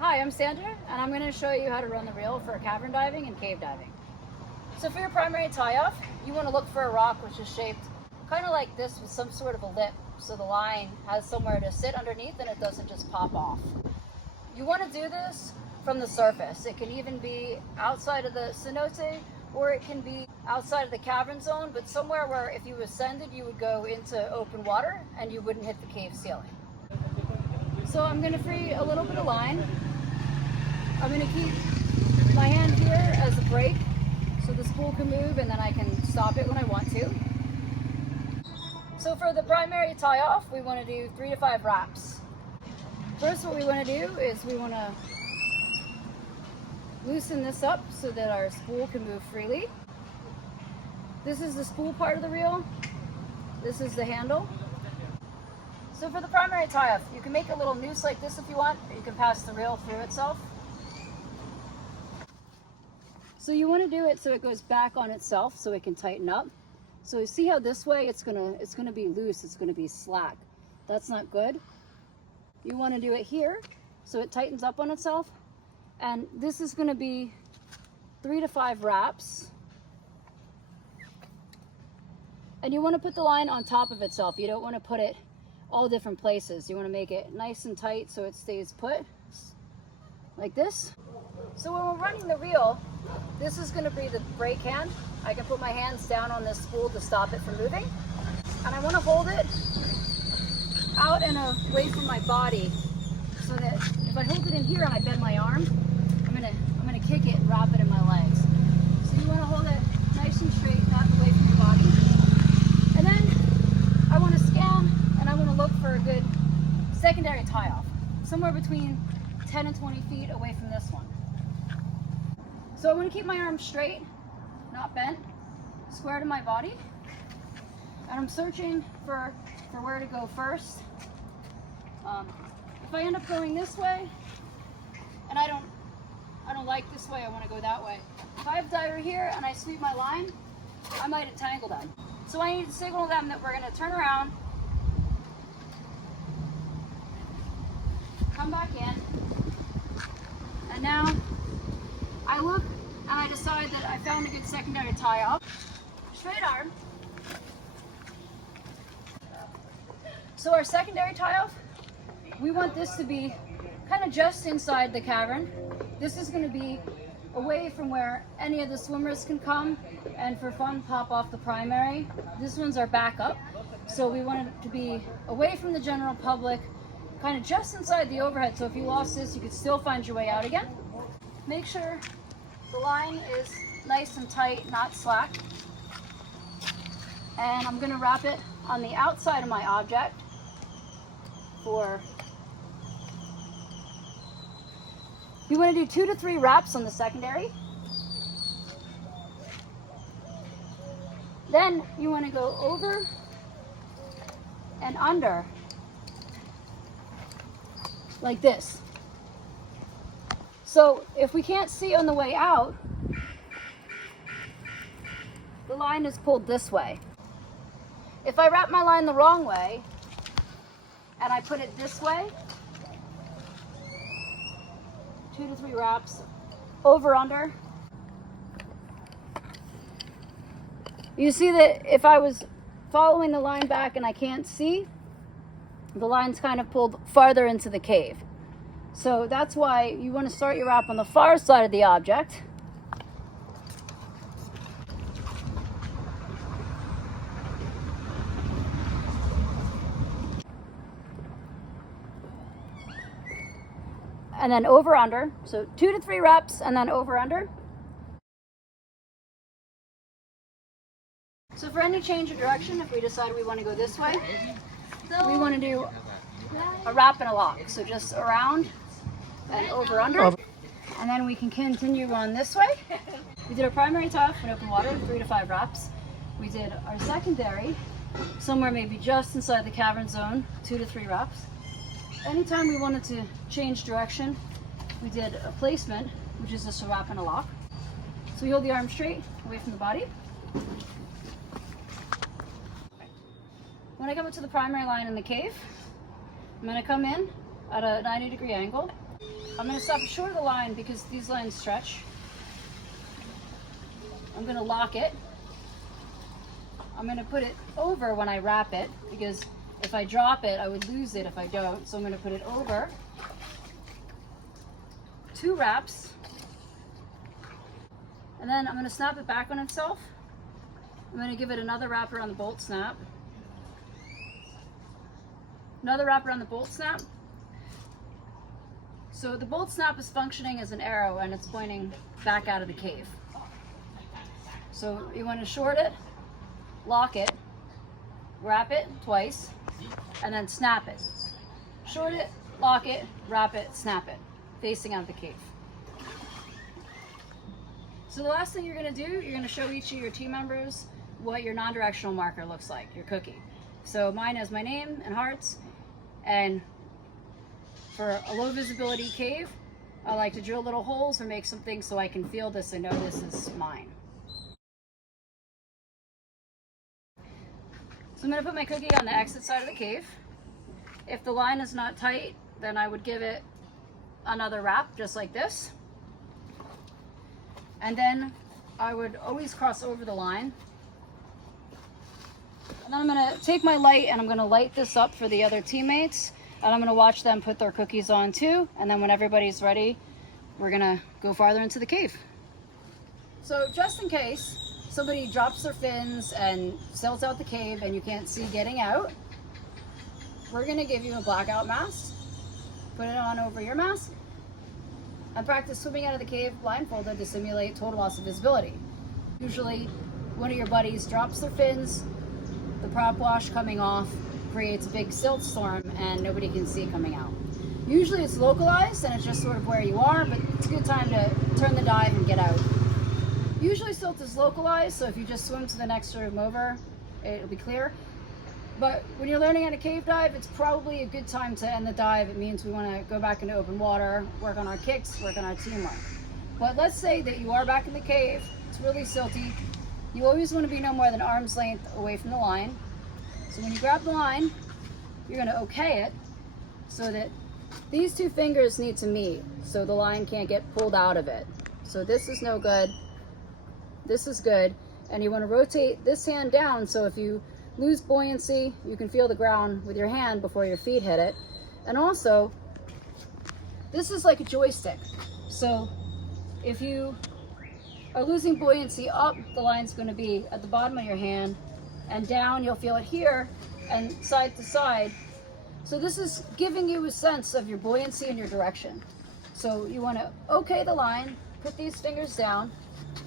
Hi, I'm Sandra, and I'm going to show you how to run the reel for cavern diving and cave diving. So for your primary tie-off, you want to look for a rock which is shaped kind of like this with some sort of a lip, so the line has somewhere to sit underneath and it doesn't just pop off. You want to do this from the surface. It can even be outside of the cenote, or it can be outside of the cavern zone, but somewhere where if you ascended, you would go into open water and you wouldn't hit the cave ceiling. So I'm going to free a little bit of line. I'm going to keep my hand here as a brake so the spool can move and then I can stop it when I want to. So for the primary tie-off, we want to do 3 to 5 wraps. First, what we want to do is we want to loosen this up so that our spool can move freely. This is the spool part of the reel. This is the handle. So for the primary tie-off, you can make a little noose like this if you want, or you can pass the reel through itself. So you want to do it so it goes back on itself so it can tighten up. So see how this way it's gonna be loose, it's gonna be slack. That's not good. You want to do it here so it tightens up on itself. And this is gonna be 3 to 5 wraps. And you want to put the line on top of itself. You don't want to put it all different places. You want to make it nice and tight so it stays put, like this. So when we're running the reel, this is going to be the brake hand. I can put my hands down on this spool to stop it from moving. And I want to hold it out and away from my body so that if I hold it in here and I bend my arm, I'm gonna kick it and wrap it in my legs. So you want to hold it nice and straight, not away from your body. And then I want to scan and I want to look for a good secondary tie-off, somewhere between 10 and 20 feet away from this one. So I want to keep my arms straight, not bent, square to my body. And I'm searching for where to go first. If I end up going this way, and I don't like this way, I want to go that way. If I have a diver here and I sweep my line, I might entangle them. So I need to signal them that we're going to turn around, come back in, and now I look and I decide that I found a good secondary tie-off. Straight arm. So our secondary tie-off, we want this to be kind of just inside the cavern. This is going to be away from where any of the swimmers can come and for fun pop off the primary. This one's our backup. So we want it to be away from the general public, kind of just inside the overhead. So if you lost this, you could still find your way out again. Make sure the line is nice and tight, not slack. And I'm going to wrap it on the outside of my object you want to do 2 to 3 wraps on the secondary. Then you want to go over and under like this. So if we can't see on the way out, the line is pulled this way. If I wrap my line the wrong way and I put it this way, 2 to 3 wraps, over, under. You see that if I was following the line back and I can't see, the line's kind of pulled farther into the cave. So that's why you want to start your wrap on the far side of the object. And then over, under. So 2 to 3 reps and then over, under. So for any change of direction, if we decide we want to go this way, we want to do a wrap and a lock. So just around and over, under. And then we can continue on this way. We did our primary tie-off in open water, 3 to 5 reps. We did our secondary, somewhere maybe just inside the cavern zone, 2 to 3 reps. Anytime we wanted to change direction, we did a placement, which is just a wrap and a lock. So we hold the arm straight away from the body. When I come up to the primary line in the cave, I'm going to come in at a 90-degree angle. I'm going to stop short of the line because these lines stretch. I'm going to lock it. I'm going to put it over when I wrap it because if I drop it, I would lose it if I don't. So I'm going to put it over. 2 wraps. And then I'm going to snap it back on itself. I'm going to give it another wrap around the bolt snap. Another wrap around the bolt snap. So the bolt snap is functioning as an arrow and it's pointing back out of the cave. So you want to short it, lock it, wrap it twice, and then snap it. Short it, lock it, wrap it, snap it, facing out of the cave. So the last thing you're going to do, you're going to show each of your team members what your non-directional marker looks like, your cookie. So mine has my name and hearts, and for a low visibility cave, I like to drill little holes or make something so I can feel this and know this is mine. So I'm going to put my cookie on the exit side of the cave. If the line is not tight, then I would give it another wrap just like this. And then I would always cross over the line. And then I'm going to take my light and I'm going to light this up for the other teammates. And I'm going to watch them put their cookies on too. And then when everybody's ready, we're going to go farther into the cave. So just in case somebody drops their fins and sails out the cave and you can't see getting out, we're going to give you a blackout mask. Put it on over your mask and practice swimming out of the cave blindfolded to simulate total loss of visibility. Usually one of your buddies drops their fins, the prop wash coming off creates a big silt storm and nobody can see it coming out. Usually it's localized and it's just sort of where you are, but it's a good time to turn the dive and get out. Usually silt is localized, so if you just swim to the next room over, it'll be clear. But when you're learning how to cave dive, it's probably a good time to end the dive. It means we want to go back into open water, work on our kicks, work on our teamwork. But let's say that you are back in the cave, it's really silty. You always want to be no more than arm's length away from the line. So when you grab the line, you're going to okay it so that these 2 fingers need to meet so the line can't get pulled out of it. So this is no good. This is good. And you want to rotate this hand down so if you lose buoyancy, you can feel the ground with your hand before your feet hit it. And also, this is like a joystick. So if you are losing buoyancy up, the line's going to be at the bottom of your hand, and down you'll feel it here, and side to side. So this is giving you a sense of your buoyancy and your direction. So you want to okay the line, put these fingers down,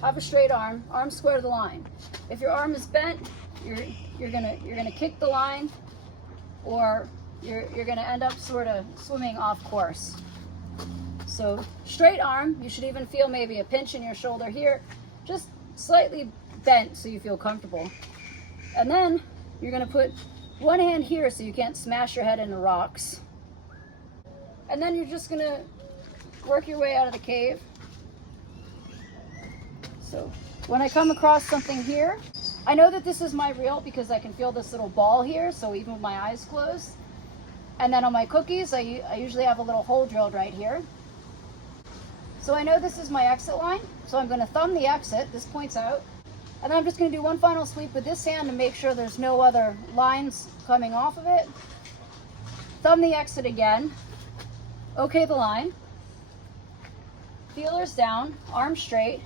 have a straight arm, arm square to the line. If your arm is bent, you're gonna kick the line, or you're gonna end up sort of swimming off course. So straight arm, you should even feel maybe a pinch in your shoulder here, just slightly bent so you feel comfortable. And then you're gonna put one hand here so you can't smash your head into rocks. And then you're just gonna work your way out of the cave. So when I come across something here, I know that this is my reel because I can feel this little ball here, so even with my eyes closed. And then on my cookies, I usually have a little hole drilled right here. So I know this is my exit line, so I'm going to thumb the exit, this points out, and then I'm just going to do one final sweep with this hand to make sure there's no other lines coming off of it. Thumb the exit again, okay the line, feelers down, arms straight.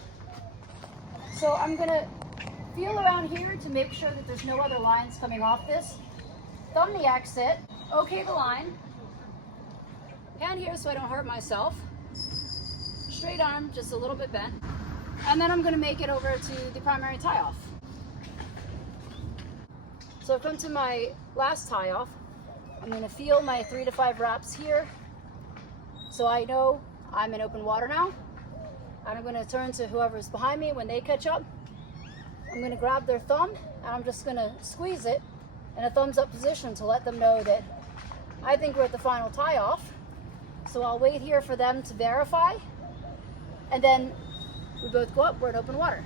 So I'm going to feel around here to make sure that there's no other lines coming off this. Thumb the exit, okay the line, hand here so I don't hurt myself, straight arm, just a little bit bent, and then I'm going to make it over to the primary tie-off. So I've come to my last tie-off. I'm going to feel my 3 to 5 wraps here, so I know I'm in open water now, and I'm going to turn to whoever's behind me when they catch up. I'm going to grab their thumb and I'm just going to squeeze it in a thumbs up position to let them know that I think we're at the final tie off. So I'll wait here for them to verify, and then we both go up, we're in open water.